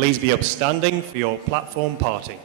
please be upstanding for your platform party.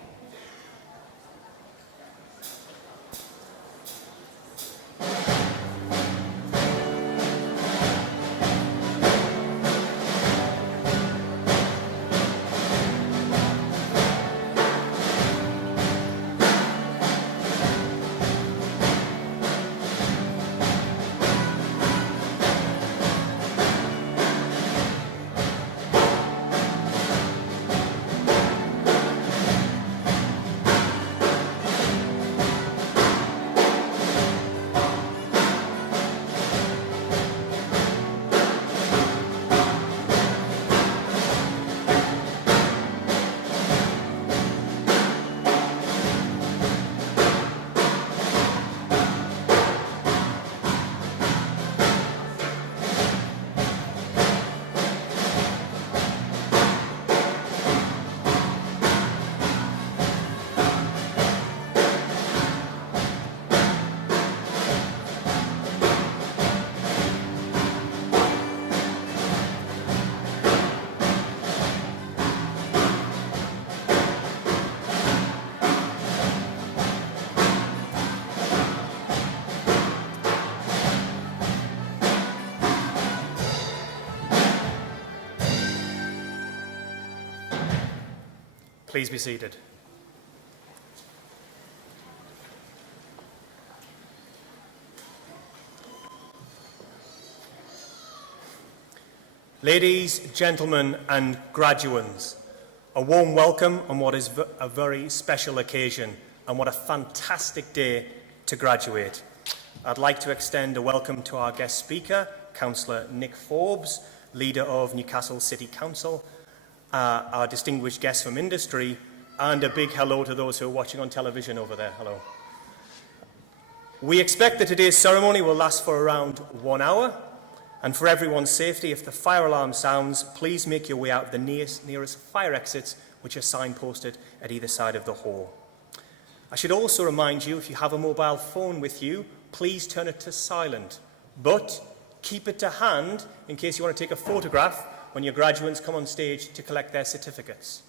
Please be seated. Ladies, gentlemen and graduates, a warm welcome on what is a very special occasion and what a fantastic day to graduate. I'd like to extend a welcome to our guest speaker, Councillor Nick Forbes, leader of Newcastle City Council, our distinguished guests from industry, and a big hello to those who are watching on television over there. Hello. We expect that today's ceremony will last for around 1 hour, and for everyone's safety, if the fire alarm sounds, please make your way out of the nearest fire exits, which are signposted at either side of the hall. I should also remind you, if you have a mobile phone with you, please turn it to silent, but keep it to hand in case you want to take a photograph when your graduates come on stage to collect their certificates.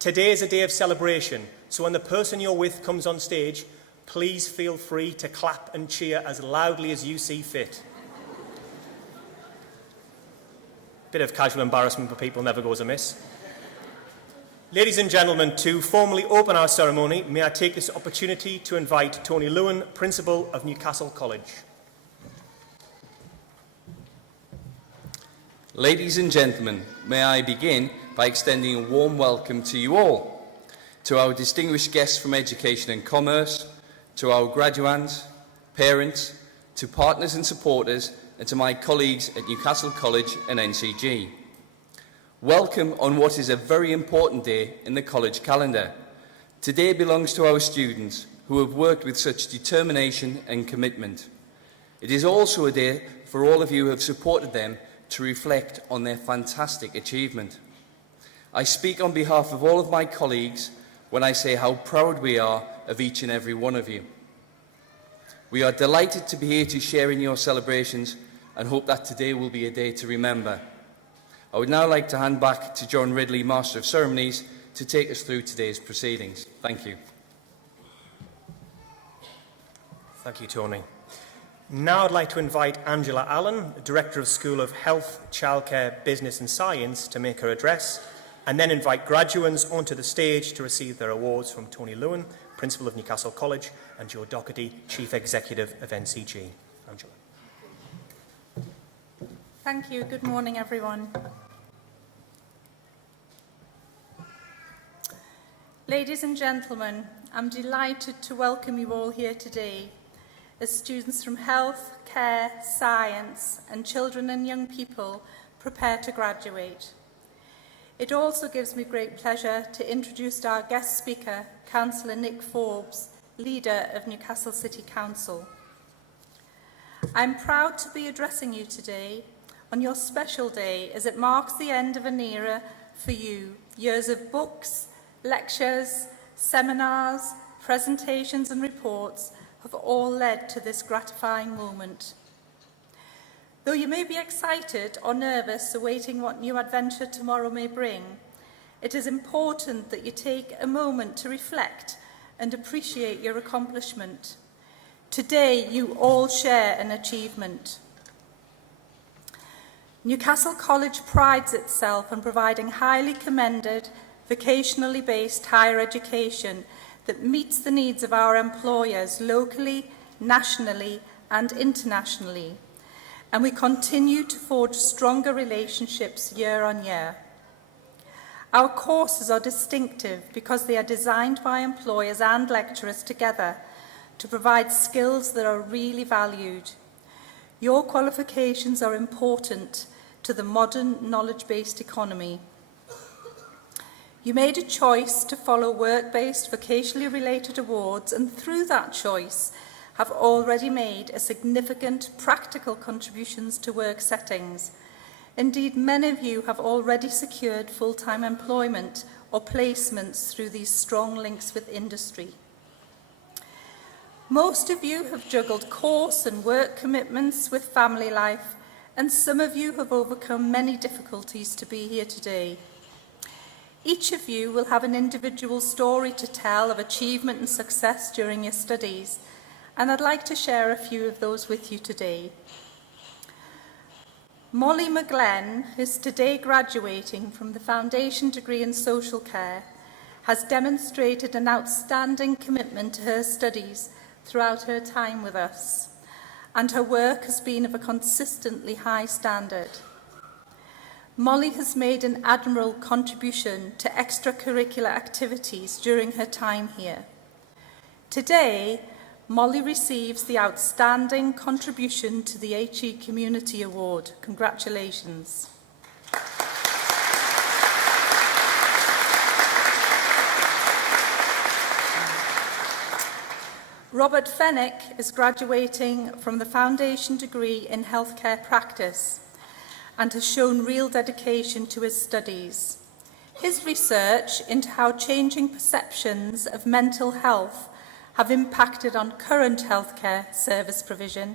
Today is a day of celebration, so when the person you're with comes on stage, please feel free to clap and cheer as loudly as you see fit. Bit of casual embarrassment for people never goes amiss. Ladies and gentlemen, to formally open our ceremony, may I take this opportunity to invite Tony Lewin, Principal of Newcastle College. Ladies and gentlemen, may I begin by extending a warm welcome to you all, to our distinguished guests from Education and Commerce, to our graduates, parents, to partners and supporters, and to my colleagues at Newcastle College and NCG. Welcome on what is a very important day in the college calendar. Today belongs to our students who have worked with such determination and commitment. It is also a day for all of you who have supported them to reflect on their fantastic achievement. I speak on behalf of all of my colleagues when I say how proud we are of each and every one of you. We are delighted to be here to share in your celebrations and hope that today will be a day to remember. I would now like to hand back to John Ridley, Master of Ceremonies, to take us through today's proceedings. Thank you. Thank you, Tony. Now I'd like to invite Angela Allen, Director of School of Health, Childcare, Business and Science, to make her address, and then invite graduates onto the stage to receive their awards from Tony Lewin, Principal of Newcastle College, and Joe Doherty, Chief Executive of NCG. Angela. Thank you. Good morning, everyone. Ladies and gentlemen, I'm delighted to welcome you all here today as students from health, care, science and children and young people prepare to graduate. It also gives me great pleasure to introduce our guest speaker, Councillor Nick Forbes, leader of Newcastle City Council. I'm proud to be addressing you today on your special day as it marks the end of an era for you. Years of books, lectures, seminars, presentations and reports have all led to this gratifying moment. Though you may be excited or nervous awaiting what new adventure tomorrow may bring, it is important that you take a moment to reflect and appreciate your accomplishment. Today, you all share an achievement. Newcastle College prides itself on providing highly commended, vocationally based higher education that meets the needs of our employers locally, nationally and internationally. And we continue to forge stronger relationships year on year. Our courses are distinctive because they are designed by employers and lecturers together to provide skills that are really valued. Your qualifications are important to the modern knowledge-based economy. You made a choice to follow work-based, vocationally related awards, and through that choice have already made a significant practical contributions to work settings. Indeed, many of you have already secured full-time employment or placements through these strong links with industry. Most of you have juggled course and work commitments with family life, and some of you have overcome many difficulties to be here today. Each of you will have an individual story to tell of achievement and success during your studies, and I'd like to share a few of those with you today. Molly McGlenn, who is today graduating from the Foundation degree in Social Care, has demonstrated an outstanding commitment to her studies throughout her time with us, and her work has been of a consistently high standard. Molly has made an admirable contribution to extracurricular activities during her time here. Today, Molly receives the Outstanding Contribution to the HE Community Award. Congratulations. Robert Fennick is graduating from the Foundation degree in Healthcare Practice and has shown real dedication to his studies. His research into how changing perceptions of mental health have impacted on current healthcare service provision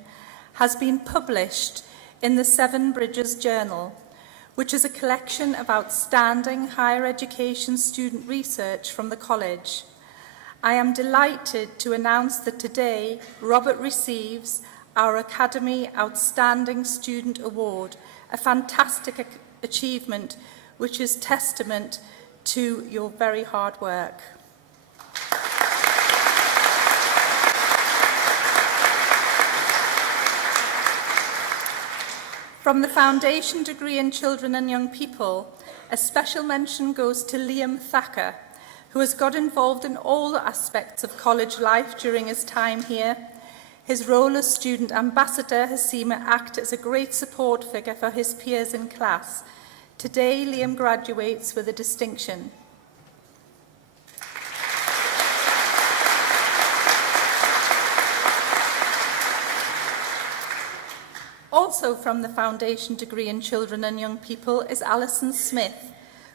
has been published in the Seven Bridges Journal, which is a collection of outstanding higher education student research from the college. I am delighted to announce that today Robert receives our Academy Outstanding Student Award, a fantastic achievement which is testament to your very hard work. From the Foundation degree in Children and Young People, a special mention goes to Liam Thacker, who has got involved in all aspects of college life during his time here. His role as student ambassador has seen him act as a great support figure for his peers in class. Today, Liam graduates with a distinction. Also from the Foundation degree in Children and Young People is Alison Smith,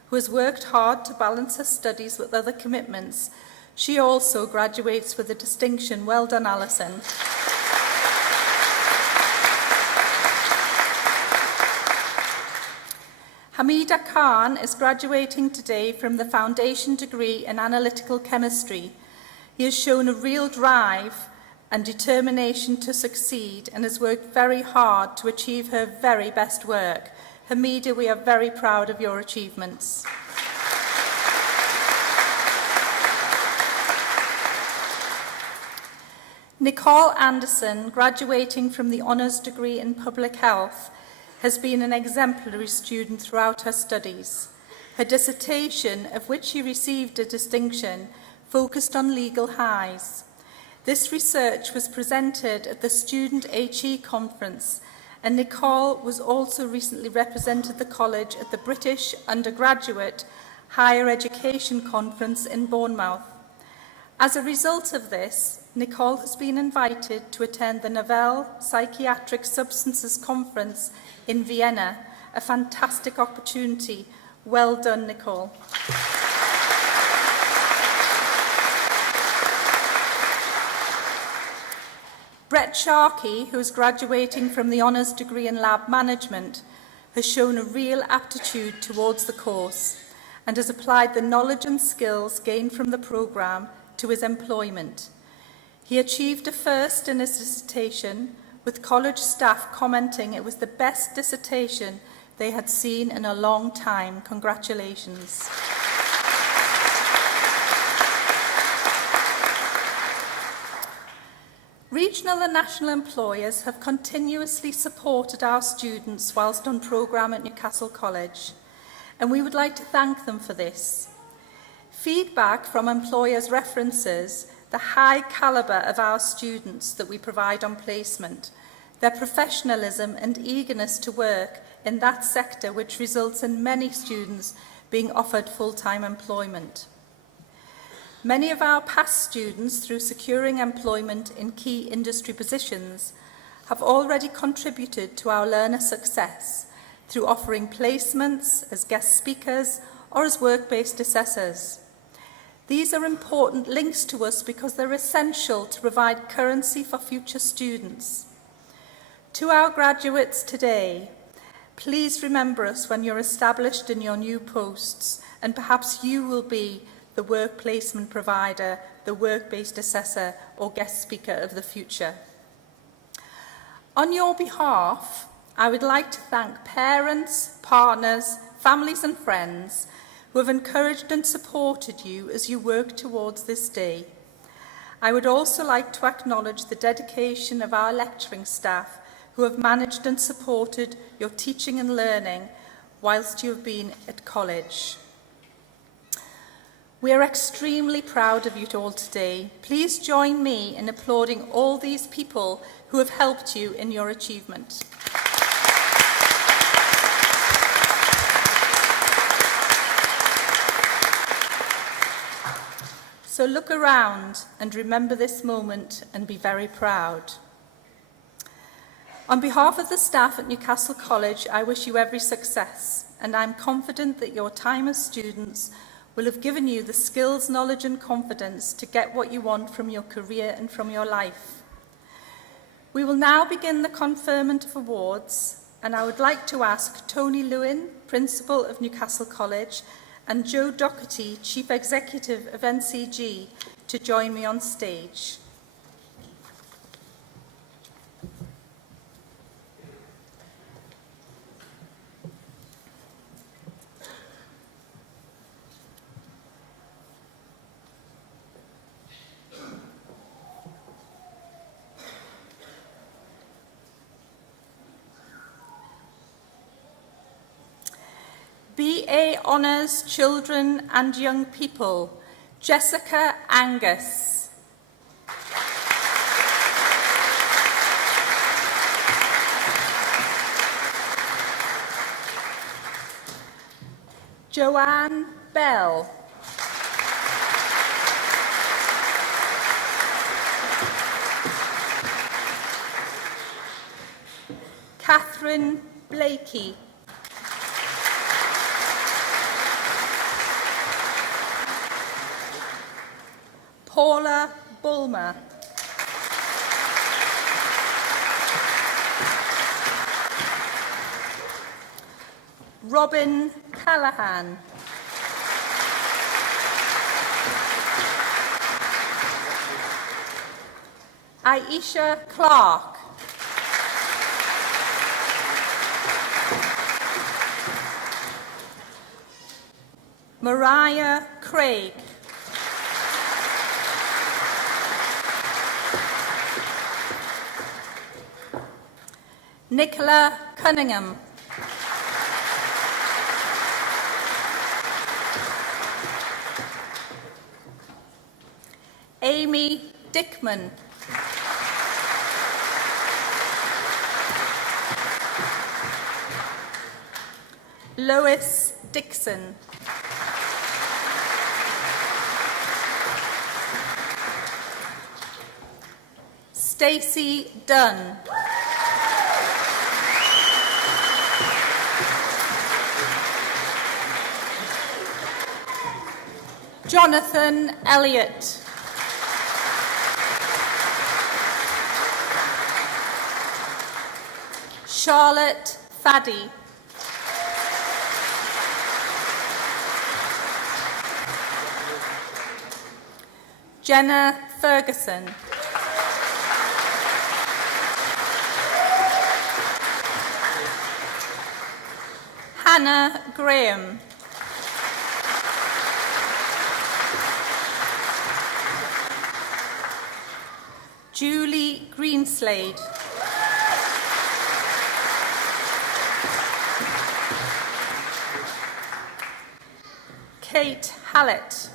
who has worked hard to balance her studies with other commitments. She also graduates with a distinction. Well done, Alison. Hamida Khan is graduating today from the Foundation degree in Analytical Chemistry. He has shown a real drive and determination to succeed and has worked very hard to achieve her very best work. Hamida, we are very proud of your achievements. Nicole Anderson, graduating from the Honours degree in Public Health, has been an exemplary student throughout her studies. Her dissertation, of which she received a distinction, focused on legal highs. This research was presented at the Student HE Conference, and Nicole was also recently represented the college at the British Undergraduate Higher Education Conference in Bournemouth. As a result of this, Nicole has been invited to attend the Novel Psychiatric Substances Conference in Vienna, a fantastic opportunity. Well done, Nicole. Brett Sharkey, who is graduating from the Honours degree in Lab Management, has shown a real aptitude towards the course and has applied the knowledge and skills gained from the programme to his employment. He achieved a first in his dissertation, with college staff commenting it was the best dissertation they had seen in a long time. Congratulations. Regional and national employers have continuously supported our students whilst on programme at Newcastle College, and we would like to thank them for this. Feedback from employers references the high calibre of our students that we provide on placement, their professionalism and eagerness to work in that sector, which results in many students being offered full-time employment. Many of our past students, through securing employment in key industry positions, have already contributed to our learner success through offering placements as guest speakers or as work-based assessors. These are important links to us because they're essential to provide currency for future students. To our graduates today, please remember us when you're established in your new posts, and perhaps you will be the work placement provider, the work-based assessor or guest speaker of the future. On your behalf, I would like to thank parents, partners, families and friends who have encouraged and supported you as you work towards this day. I would also like to acknowledge the dedication of our lecturing staff who have managed and supported your teaching and learning whilst you have been at college. We are extremely proud of you all today. Please join me in applauding all these people who have helped you in your achievement. So look around and remember this moment and be very proud. On behalf of the staff at Newcastle College, I wish you every success, and I'm confident that your time as students will have given you the skills, knowledge and confidence to get what you want from your career and from your life. We will now begin the conferment of awards, and I would like to ask Tony Lewin, Principal of Newcastle College, and Joe Doherty, Chief Executive of NCG, to join me on stage. BA Honours Children and Young People, Jessica Angus. Joanne Bell. Catherine Blakey. Paula Bulmer. Robin Callahan. Aisha Clark. Mariah Craig. Nicola Cunningham. Amy Dickman. Lois Dixon. Stacey Dunn. Jonathan Elliott. Charlotte Faddy. Jenna Ferguson. Hannah Graham. Julie Greenslade. Kate Hallett.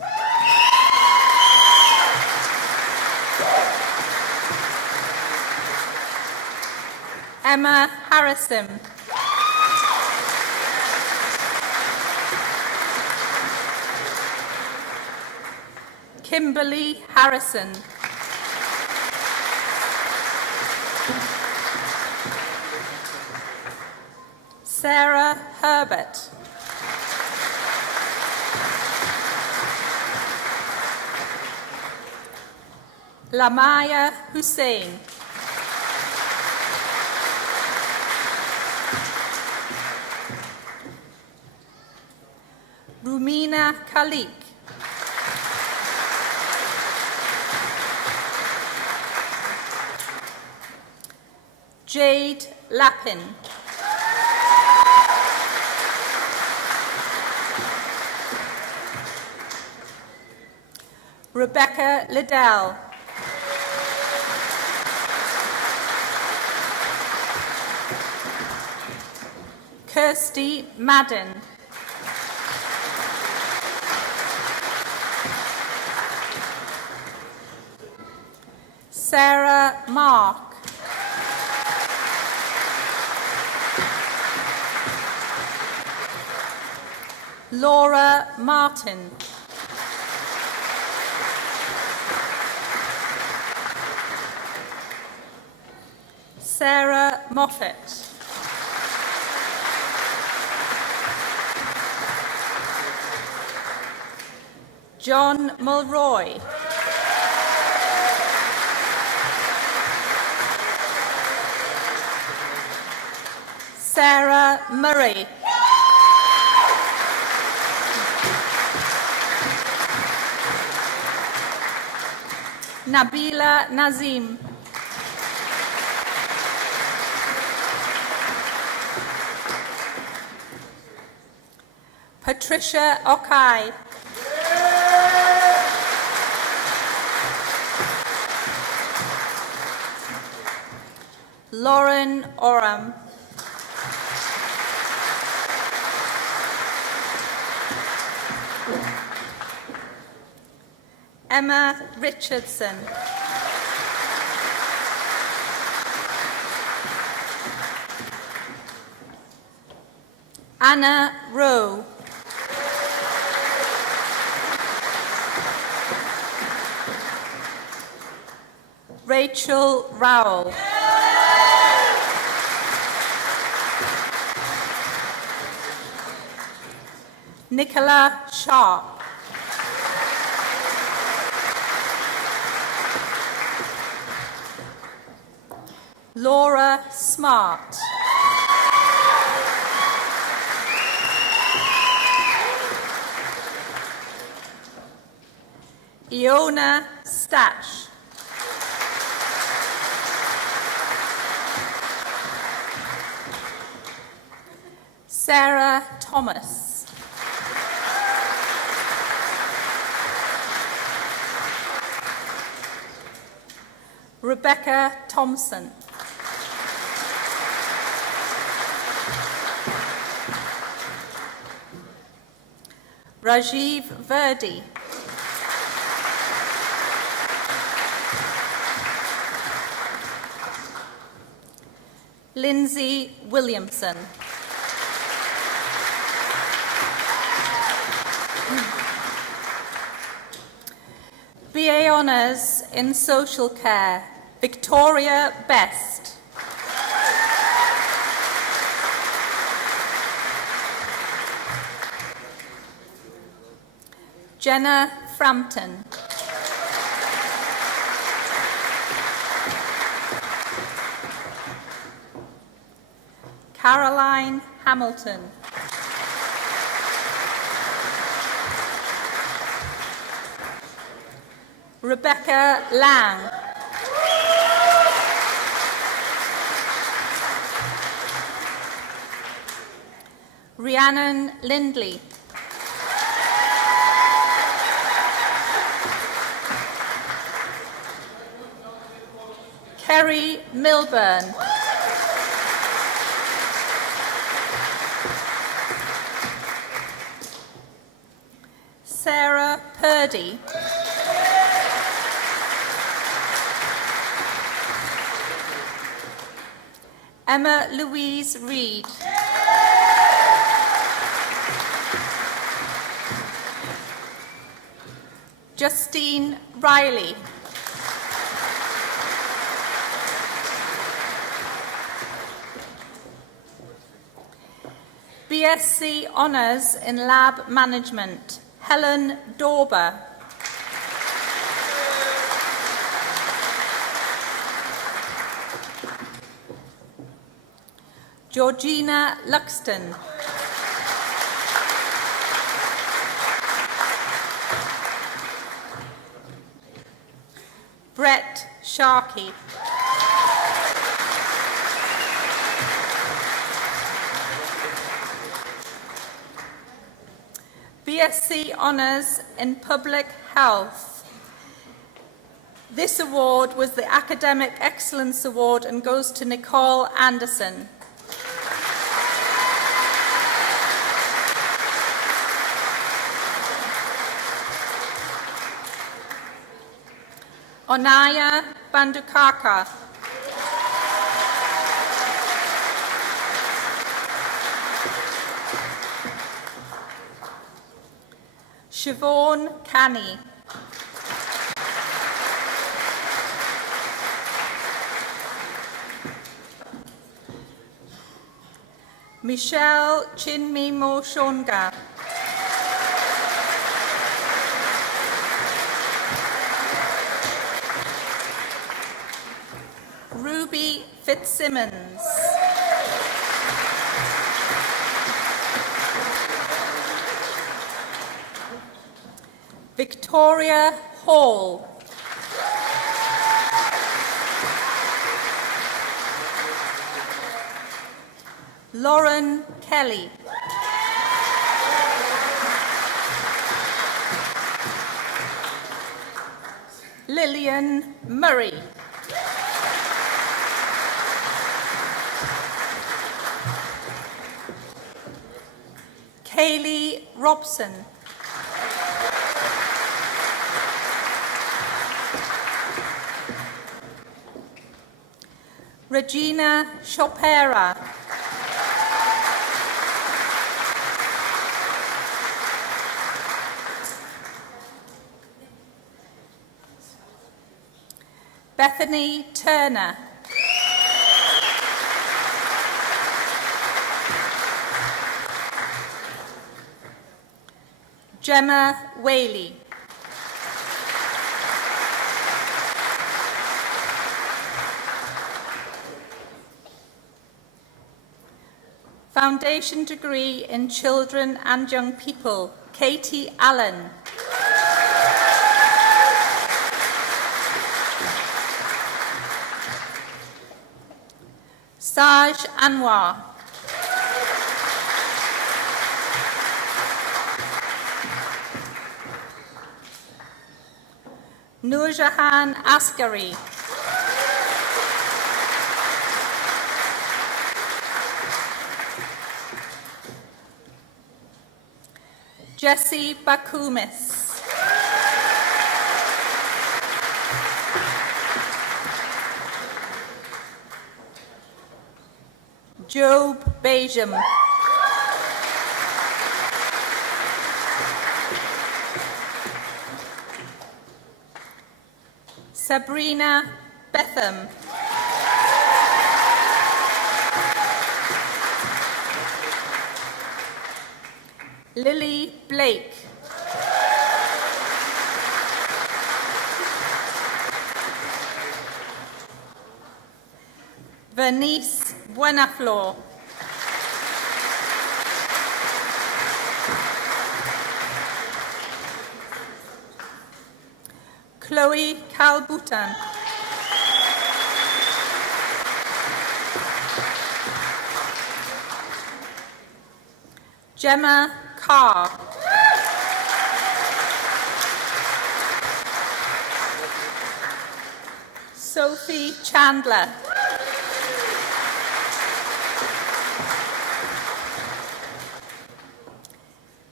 Emma Harrison. Kimberly Harrison. Sarah Herbert. Lamaya Hussein. Rumina Khalik. Jade Lappin. Rebecca Liddell. Kirsty Madden. Sarah Mark. Laura Martin. Sarah Moffat. John Mulroy. Sarah Murray. Nabila Nazim. Patricia Okai. Lauren Oram. Emma Richardson. Anna Rowe. Rachel Rowell. Nicola Sharp. Laura Smart. Iona Stach. Sarah Thomas. Rebecca Thompson. Rajiv Verdi. Lindsay Williamson. BA Honours in Social Care, Victoria Best. Jenna Frampton. Caroline Hamilton. Rebecca Lang. Rhiannon Lindley. Kerry Milburn. Sarah Purdy. Emma Louise Reid. Justine Riley. BSc Honours in Lab Management, Helen Dorber. Georgina Luxton. Brett Sharkey. BSc Honours in Public Health. This award was the Academic Excellence Award and goes to Nicole Anderson. Onaya Bandukaka. Siobhan Canny. Michelle Chinmimo Shonga. Ruby Fitzsimmons. Victoria Hall. Lauren Kelly. Lillian Murray. Kaylee Robson. Regina Chopera. Bethany Turner. Gemma Whaley. Foundation degree in Children and Young People, Katie Allen. Saj Anwar. Nurjahan Askari. Jessie Bakumis. Job Bejam. Sabrina Betham. Lily Blake. Vernice Buenaflor. Chloe Calbutan. Gemma Carr. Sophie Chandler.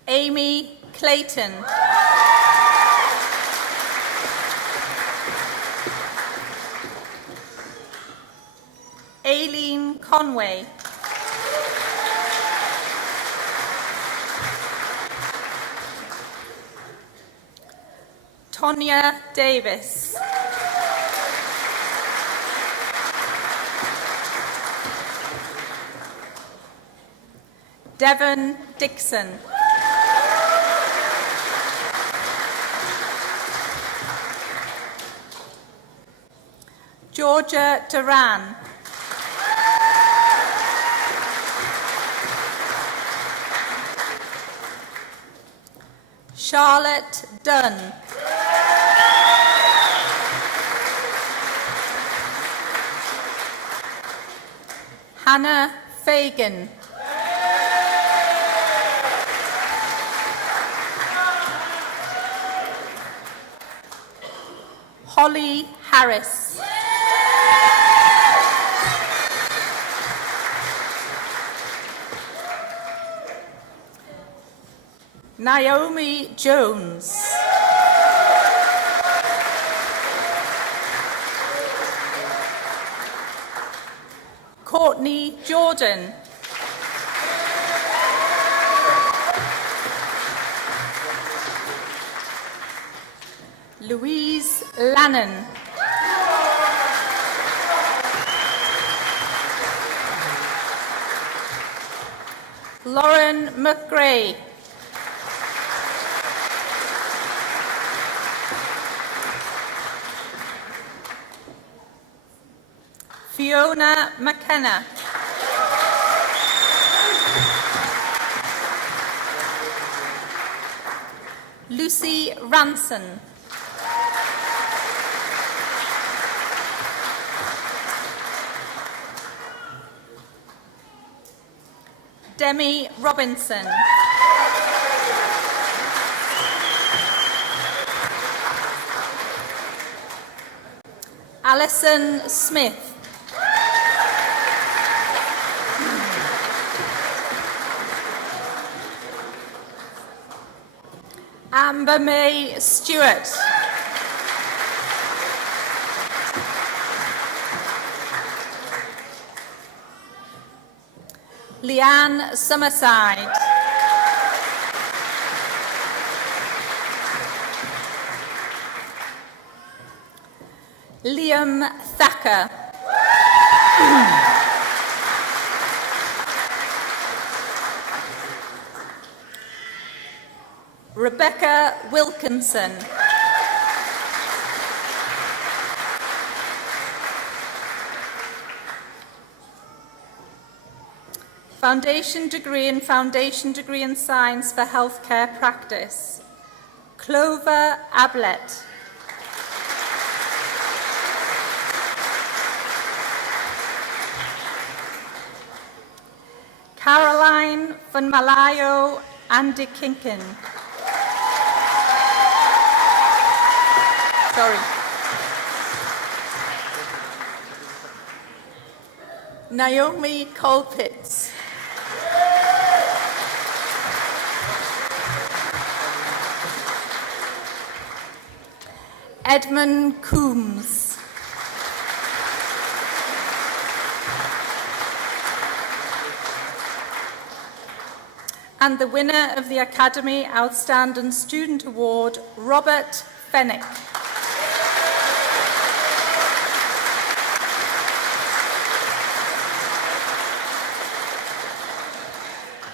Amy Clayton. Aileen Conway. Tonya Davis. Devon Dixon. Georgia Duran. Charlotte Dunn. Hannah Fagan. Holly Harris. Naomi Jones. Courtney Jordan. Louise Lannon. Lauren McGray. Fiona McKenna. Lucy Ranson. Demi Robinson. Alison Smith. Amber May Stewart. Leanne Summerside. Liam Thacker. Rebecca Wilkinson. Foundation degree and Foundation degree in Science for Healthcare Practice. Clover Ablett. Caroline von Malayo Andikinkin. Sorry. Naomi Colpitts. Edmund Coombs. And the winner of the Academy Outstanding Student Award, Robert Fennick.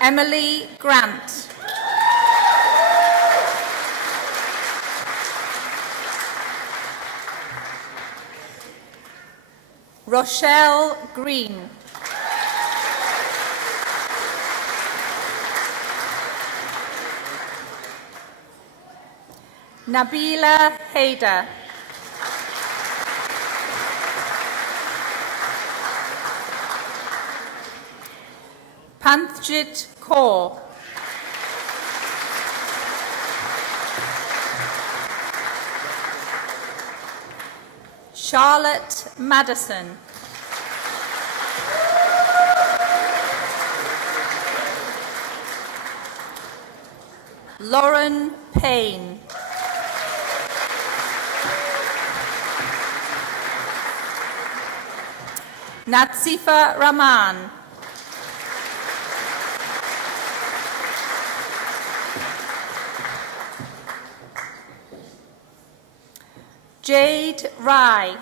Emily Grant. Rochelle Green. Nabila Haider. Panthjit Kaur. Charlotte Madison. Lauren Payne. Natsifa Rahman. Jade Rai.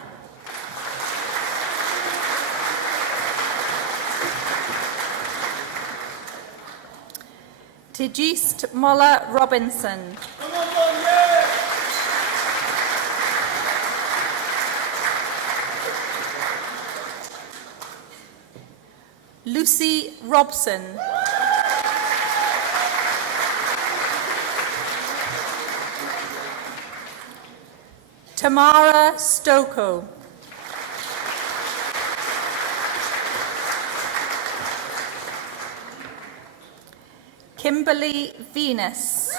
Tijist Molla Robinson. Lucy Robson. Tamara Stoko. Kimberly Venus.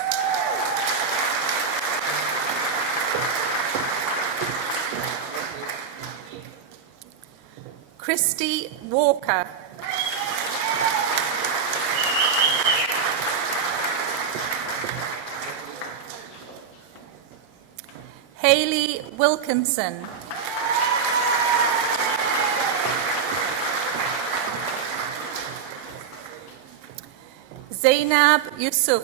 Christy Walker. Hayley Wilkinson. Zainab Yusuf.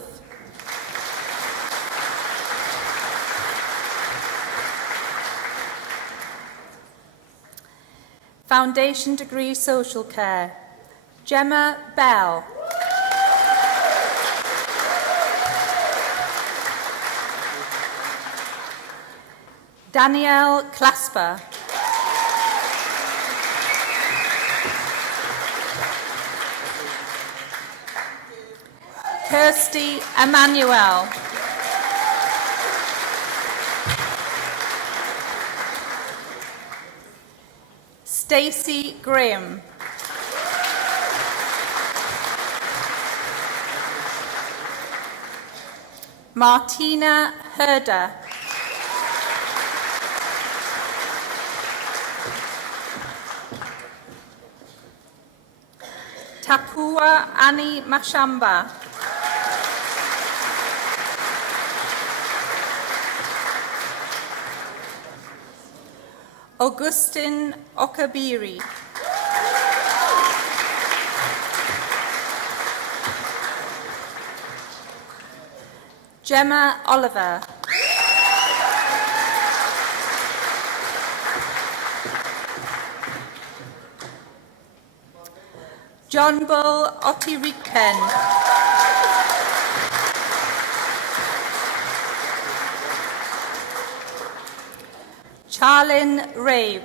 Foundation Degree Social Care. Gemma Bell. Danielle Clasper. Kirsty Emmanuel. Stacey Graham. Martina Herder. Tapua Annie Mashamba. Augustine Okabiri. Gemma Oliver. John Bull Otiriken. Charlyn Rabe.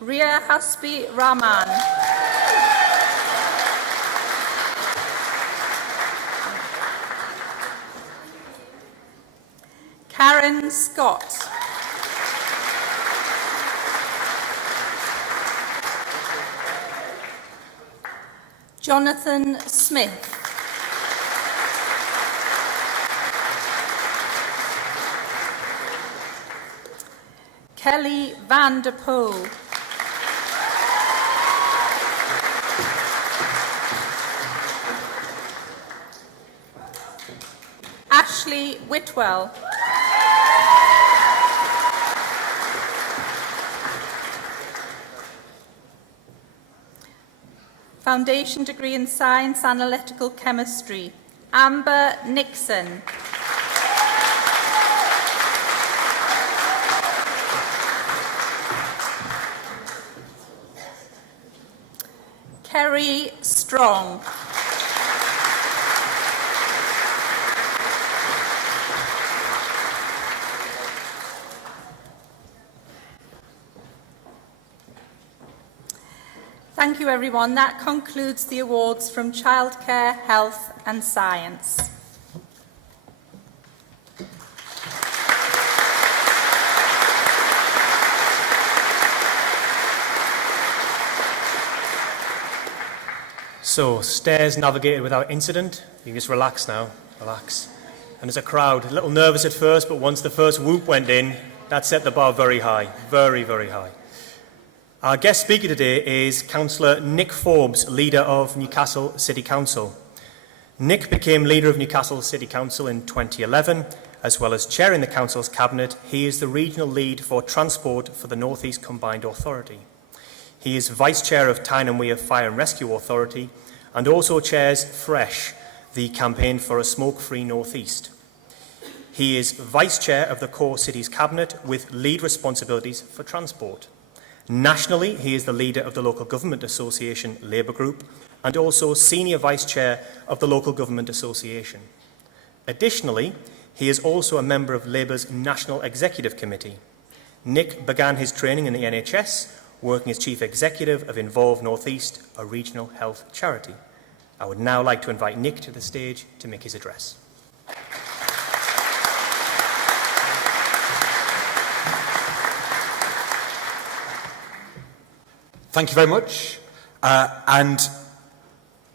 Ria Hasbi Rahman. Karen Scott. Jonathan Smith. Kelly Van der Poel. Ashley Whitwell. Foundation Degree in Science Analytical Chemistry. Amber Nixon. Kerry Strong. Thank you, everyone. That concludes the awards from Childcare, Health and Science. So, stairs navigated without incident. You can just relax now, relax. And there's a crowd, a little nervous at first, but once the first whoop went in, that set the bar very high, very, very high. Our guest speaker today is Councillor Nick Forbes, leader of Newcastle City Council. Nick became leader of Newcastle City Council in 2011. As well as chairing the council's cabinet, he is the regional lead for transport for the North East Combined Authority. He is vice chair of Tyne and Wear Fire and Rescue Authority and also chairs FRESH, the campaign for a smoke-free North East. He is vice chair of the Core Cities Cabinet with lead responsibilities for transport. Nationally, he is the leader of the Local Government Association Labour Group and also senior vice chair of the Local Government Association. Additionally, he is also a member of Labour's National Executive Committee. Nick began his training in the NHS, working as Chief Executive of Involve North East, a regional health charity. I would now like to invite Nick to the stage to make his address. Thank you very much. And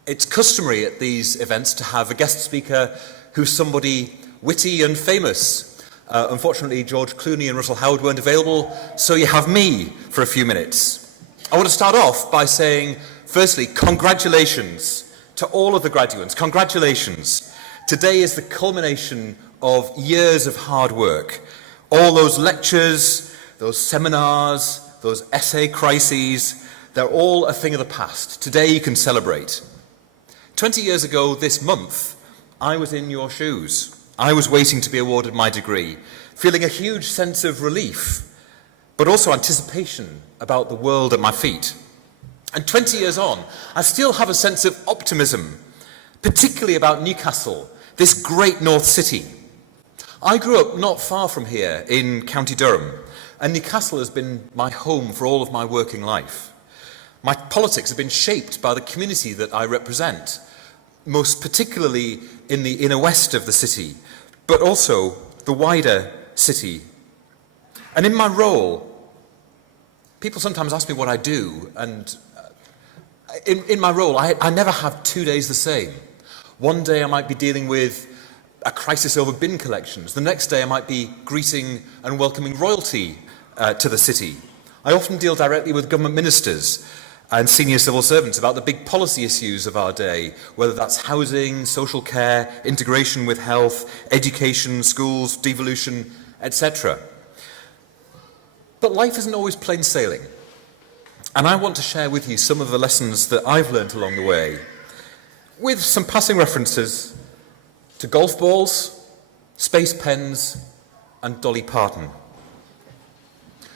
it's customary at these events to have a guest speaker who's somebody witty and famous. Unfortunately, George Clooney and Russell Howard weren't available, so you have me for a few minutes. I want to start off by saying, firstly, congratulations to all of the graduates. Congratulations. Today is the culmination of years of hard work. All those lectures, those seminars, those essay crises, they're all a thing of the past. Today you can celebrate. 20 years ago this month, I was in your shoes. I was waiting to be awarded my degree, feeling a huge sense of relief, but also anticipation about the world at my feet. And 20 years on, I still have a sense of optimism, particularly about Newcastle, this great north city. I grew up not far from here in County Durham, and Newcastle has been my home for all of my working life. My politics have been shaped by the community that I represent, most particularly in the inner west of the city, but also the wider city. And in my role, people sometimes ask me what I do, and in my role, I never have 2 days the same. One day I might be dealing with a crisis over bin collections. The next day I might be greeting and welcoming royalty to the city. I often deal directly with government ministers and senior civil servants about the big policy issues of our day, whether that's housing, social care, integration with health, education, schools, devolution, etc. But life isn't always plain sailing. And I want to share with you some of the lessons that I've learnt along the way, with some passing references to golf balls, space pens, and Dolly Parton.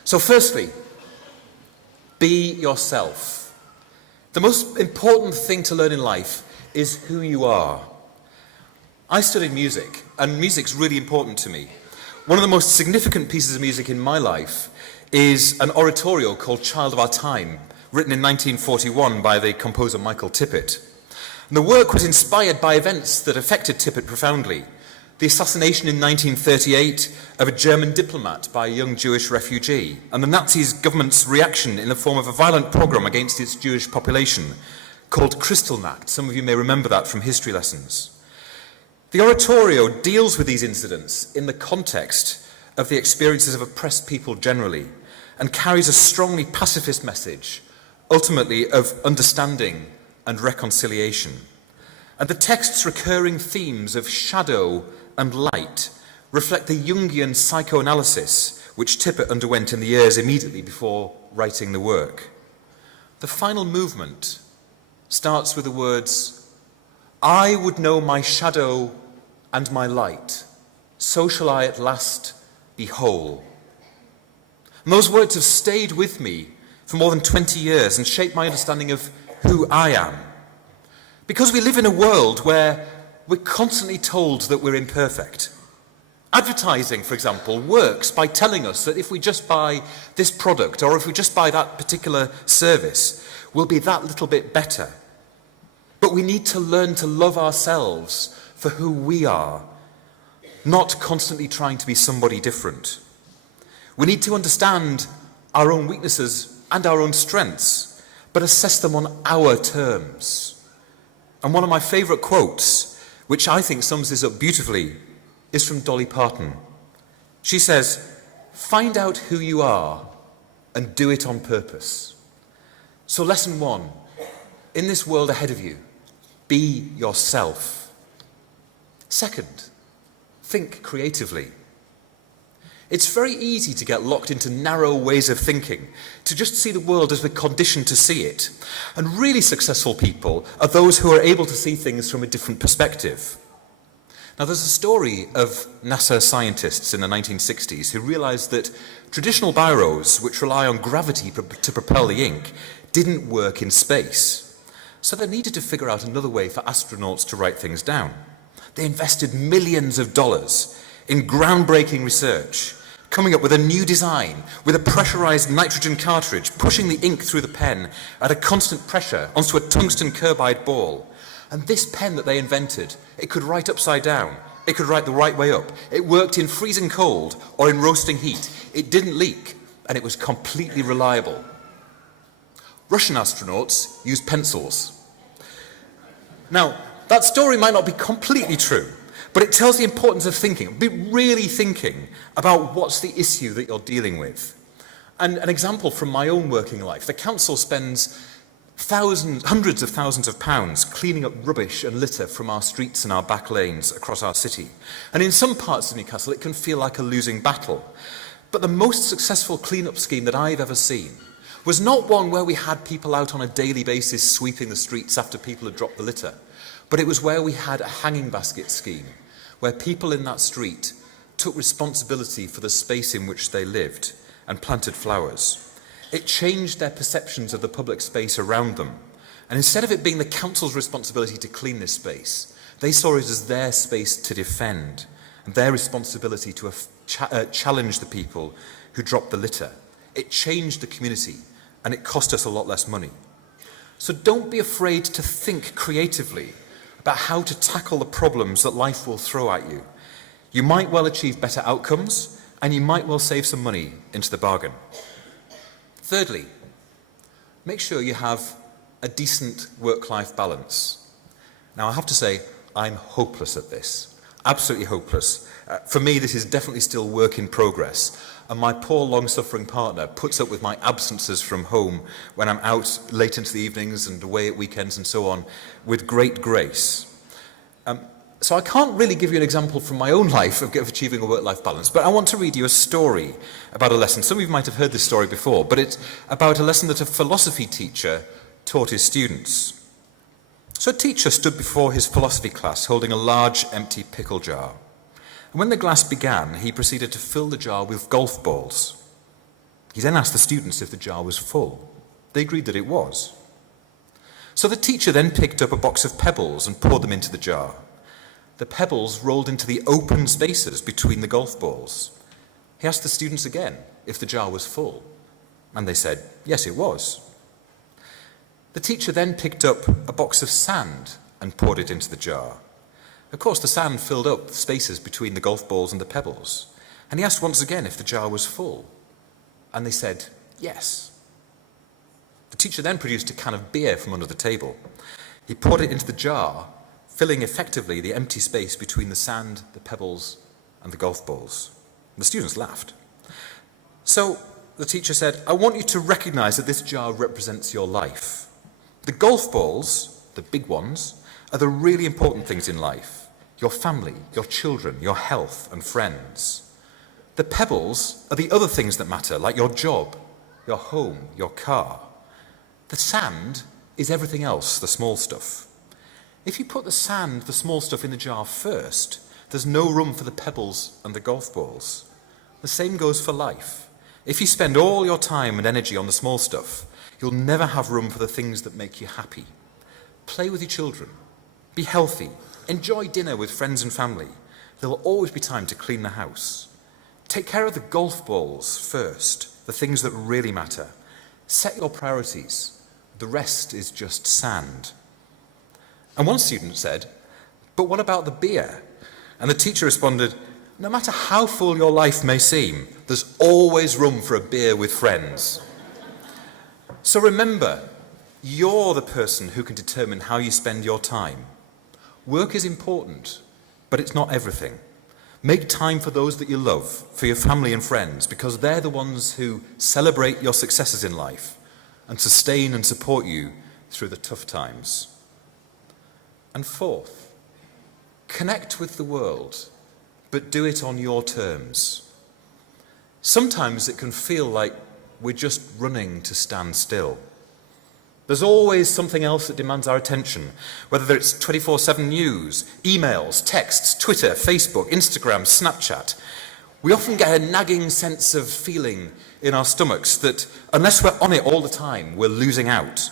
So firstly, be yourself. The most important thing to learn in life is who you are. I studied music, and music's really important to me. One of the most significant pieces of music in my life is an oratorio called Child of Our Time, written in 1941 by the composer Michael Tippett. And the work was inspired by events that affected Tippett profoundly. The assassination in 1938 of a German diplomat by a young Jewish refugee, and the Nazi government's reaction in the form of a violent pogrom against its Jewish population called Kristallnacht. Some of you may remember that from history lessons. The oratorio deals with these incidents in the context of the experiences of oppressed people generally, and carries a strongly pacifist message, ultimately of understanding and reconciliation. And the text's recurring themes of shadow and light reflect the Jungian psychoanalysis which Tippett underwent in the years immediately before writing the work. The final movement starts with the words, "I would know my shadow and my light, so shall I at last be whole." And those words have stayed with me for more than 20 years and shaped my understanding of who I am. Because we live in a world where we're constantly told that we're imperfect. Advertising, for example, works by telling us that if we just buy this product or if we just buy that particular service, we'll be that little bit better. But we need to learn to love ourselves for who we are, not constantly trying to be somebody different. We need to understand our own weaknesses and our own strengths, but assess them on our terms. And one of my favourite quotes, which I think sums this up beautifully, is from Dolly Parton. She says, "Find out who you are and do it on purpose." So lesson 1, in this world ahead of you, be yourself. Second, think creatively. It's very easy to get locked into narrow ways of thinking, to just see the world as we're conditioned to see it. And really successful people are those who are able to see things from a different perspective. Now, there's a story of NASA scientists in the 1960s who realized that traditional biros, which rely on gravity to propel the ink, didn't work in space. So they needed to figure out another way for astronauts to write things down. They invested millions of dollars in groundbreaking research, coming up with a new design with a pressurized nitrogen cartridge, pushing the ink through the pen at a constant pressure onto a tungsten carbide ball. And this pen that they invented, it could write upside down, it could write the right way up, it worked in freezing cold or in roasting heat, it didn't leak, and it was completely reliable. Russian astronauts used pencils. Now, that story might not be completely true, but it tells the importance of thinking, be really thinking about what's the issue that you're dealing with. And an example from my own working life, the council spends hundreds of thousands of pounds cleaning up rubbish and litter from our streets and our back lanes across our city. And in some parts of Newcastle, it can feel like a losing battle. But the most successful clean-up scheme that I've ever seen was not one where we had people out on a daily basis sweeping the streets after people had dropped the litter, but it was where we had a hanging basket scheme, where people in that street took responsibility for the space in which they lived and planted flowers. It changed their perceptions of the public space around them. And instead of it being the council's responsibility to clean this space, they saw it as their space to defend, and their responsibility to challenge the people who dropped the litter. It changed the community, and it cost us a lot less money. So don't be afraid to think creatively about how to tackle the problems that life will throw at you. You might well achieve better outcomes, and you might well save some money into the bargain. Thirdly, make sure you have a decent work-life balance. Now, I have to say, I'm hopeless at this. Absolutely hopeless. For me, this is definitely still work in progress. And my poor, long-suffering partner puts up with my absences from home when I'm out late into the evenings and away at weekends and so on, with great grace. So I can't really give you an example from my own life of achieving a work-life balance, but I want to read you a story about a lesson. Some of you might have heard this story before, but it's about a lesson that a philosophy teacher taught his students. So a teacher stood before his philosophy class holding a large empty pickle jar. And when the class began, he proceeded to fill the jar with golf balls. He then asked the students if the jar was full. They agreed that it was. So the teacher then picked up a box of pebbles and poured them into the jar. The pebbles rolled into the open spaces between the golf balls. He asked the students again if the jar was full, and they said, yes, it was. The teacher then picked up a box of sand and poured it into the jar. Of course, the sand filled up the spaces between the golf balls and the pebbles, and he asked once again if the jar was full, and they said, yes. The teacher then produced a can of beer from under the table. He poured it into the jar, filling effectively the empty space between the sand, the pebbles, and the golf balls. The students laughed. So the teacher said, I want you to recognize that this jar represents your life. The golf balls, the big ones, are the really important things in life. Your family, your children, your health and friends. The pebbles are the other things that matter, like your job, your home, your car. The sand is everything else, the small stuff. If you put the sand, the small stuff, in the jar first, there's no room for the pebbles and the golf balls. The same goes for life. If you spend all your time and energy on the small stuff, you'll never have room for the things that make you happy. Play with your children. Be healthy. Enjoy dinner with friends and family. There will always be time to clean the house. Take care of the golf balls first, the things that really matter. Set your priorities. The rest is just sand. And one student said, but what about the beer? And the teacher responded, no matter how full your life may seem, there's always room for a beer with friends. So remember, You're the person who can determine how you spend your time. Work is important, but it's not everything. Make time for those that you love, for your family and friends, because they're the ones who celebrate your successes in life and sustain and support you through the tough times. And fourth, connect with the world, but do it on your terms. Sometimes it can feel like we're just running to stand still. There's always something else that demands our attention, whether it's 24/7 news, emails, texts, Twitter, Facebook, Instagram, Snapchat. We often get a nagging sense of feeling in our stomachs that unless we're on it all the time, we're losing out.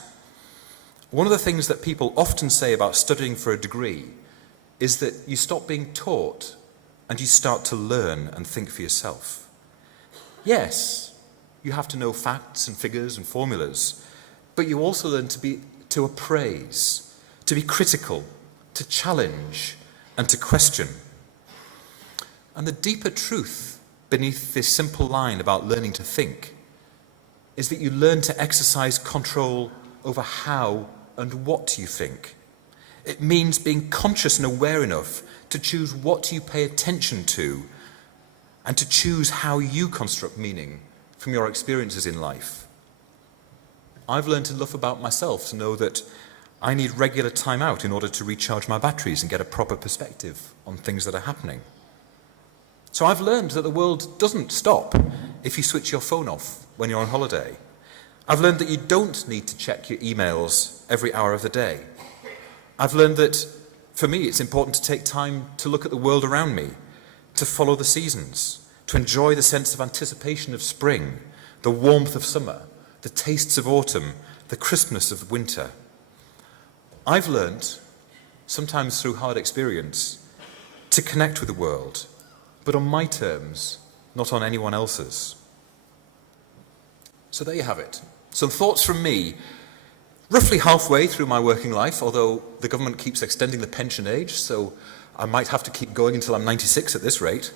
One of the things that people often say about studying for a degree is that you stop being taught and you start to learn and think for yourself. Yes, you have to know facts and figures and formulas, but you also learn to appraise, to be critical, to challenge, and to question. And the deeper truth beneath this simple line about learning to think is that you learn to exercise control over how and what you think. It means being conscious and aware enough to choose what you pay attention to and to choose how you construct meaning from your experiences in life. I've learned enough about myself to know that I need regular time out in order to recharge my batteries and get a proper perspective on things that are happening. So I've learned that the world doesn't stop if you switch your phone off when you're on holiday. I've learned that you don't need to check your emails every hour of the day. I've learned that, for me, it's important to take time to look at the world around me, to follow the seasons, to enjoy the sense of anticipation of spring, the warmth of summer, the tastes of autumn, the crispness of winter. I've learned, sometimes through hard experience, to connect with the world, but on my terms, not on anyone else's. So there you have it. Some thoughts from me, roughly halfway through my working life, although the government keeps extending the pension age, so I might have to keep going until I'm 96 at this rate.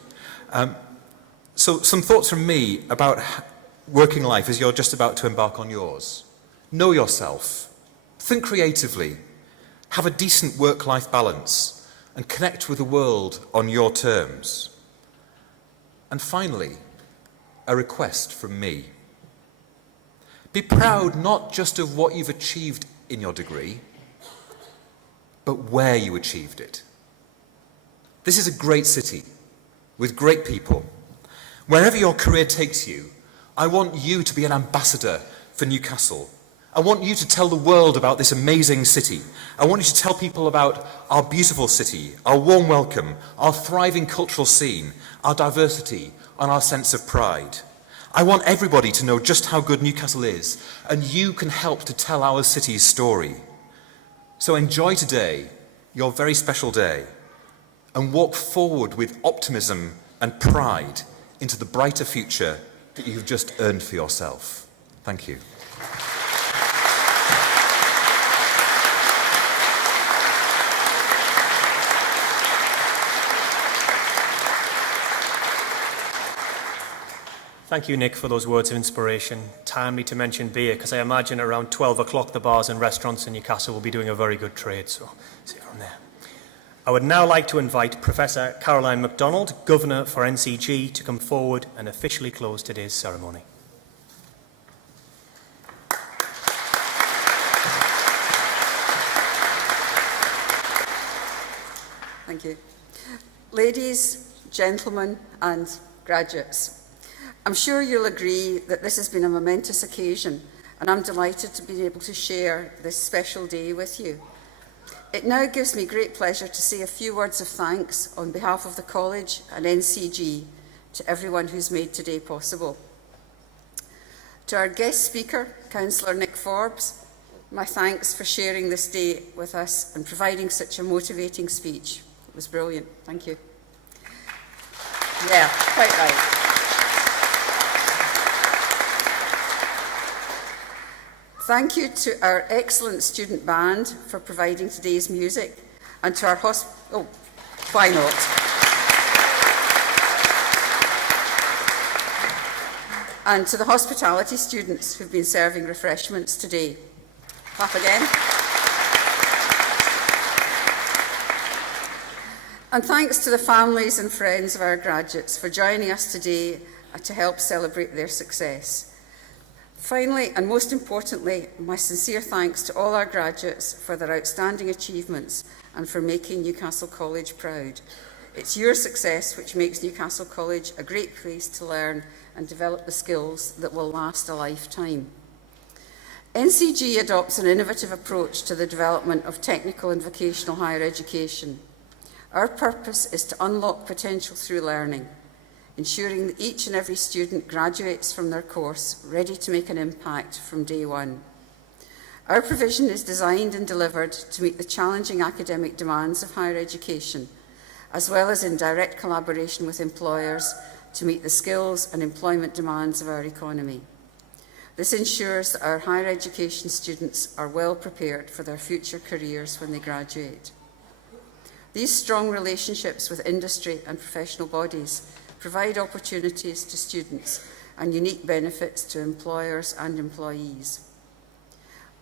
So some thoughts from me about working life as you're just about to embark on yours. Know yourself, think creatively, have a decent work-life balance, and connect with the world on your terms. And finally, a request from me. Be proud not just of what you've achieved in your degree, but where you achieved it. This is a great city with great people. Wherever your career takes you, I want you to be an ambassador for Newcastle. I want you to tell the world about this amazing city. I want you to tell people about our beautiful city, our warm welcome, our thriving cultural scene, our diversity, and our sense of pride. I want everybody to know just how good Newcastle is, and you can help to tell our city's story. So enjoy today, your very special day, and walk forward with optimism and pride into the brighter future that you've just earned for yourself. Thank you. Thank you, Nick, for those words of inspiration. Timely to mention beer, because I imagine around 12 o'clock the bars and restaurants in Newcastle will be doing a very good trade, so see from there. I would now like to invite Professor Caroline MacDonald, Governor for NCG, to come forward and officially close today's ceremony. Thank you. Ladies, gentlemen and graduates, I'm sure you'll agree that this has been a momentous occasion, and I'm delighted to be able to share this special day with you. It now gives me great pleasure to say a few words of thanks on behalf of the College and NCG to everyone who's made today possible. To our guest speaker, Councillor Nick Forbes, my thanks for sharing this day with us and providing such a motivating speech. It was brilliant. Thank you. Yeah, quite right. Thank you to our excellent student band for providing today's music, and to our why not? And to the hospitality students who've been serving refreshments today. Clap again. And thanks to the families and friends of our graduates for joining us today to help celebrate their success. Finally, and most importantly, my sincere thanks to all our graduates for their outstanding achievements and for making Newcastle College proud. It's your success which makes Newcastle College a great place to learn and develop the skills that will last a lifetime. NCG adopts an innovative approach to the development of technical and vocational higher education. Our purpose is to unlock potential through learning, ensuring that each and every student graduates from their course ready to make an impact from day one. Our provision is designed and delivered to meet the challenging academic demands of higher education, as well as in direct collaboration with employers to meet the skills and employment demands of our economy. This ensures that our higher education students are well prepared for their future careers when they graduate. These strong relationships with industry and professional bodies provide opportunities to students and unique benefits to employers and employees.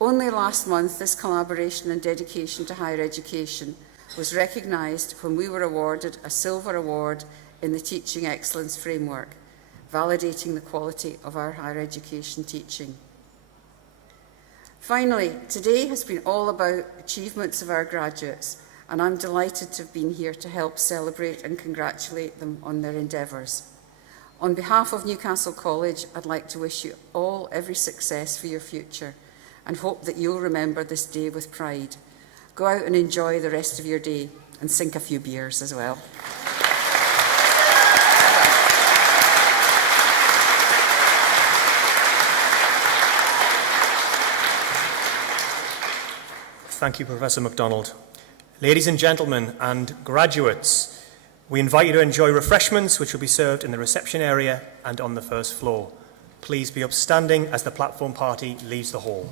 Only last month, this collaboration and dedication to higher education was recognised when we were awarded a Silver Award in the Teaching Excellence Framework, validating the quality of our higher education teaching. Finally, today has been all about achievements of our graduates, and I'm delighted to have been here to help celebrate and congratulate them on their endeavours. On behalf of Newcastle College, I'd like to wish you all every success for your future and hope that you'll remember this day with pride. Go out and enjoy the rest of your day and sink a few beers as well. Thank you, Professor MacDonald. Ladies and gentlemen and graduates, we invite you to enjoy refreshments which will be served in the reception area and on the first floor. Please be upstanding as the platform party leaves the hall.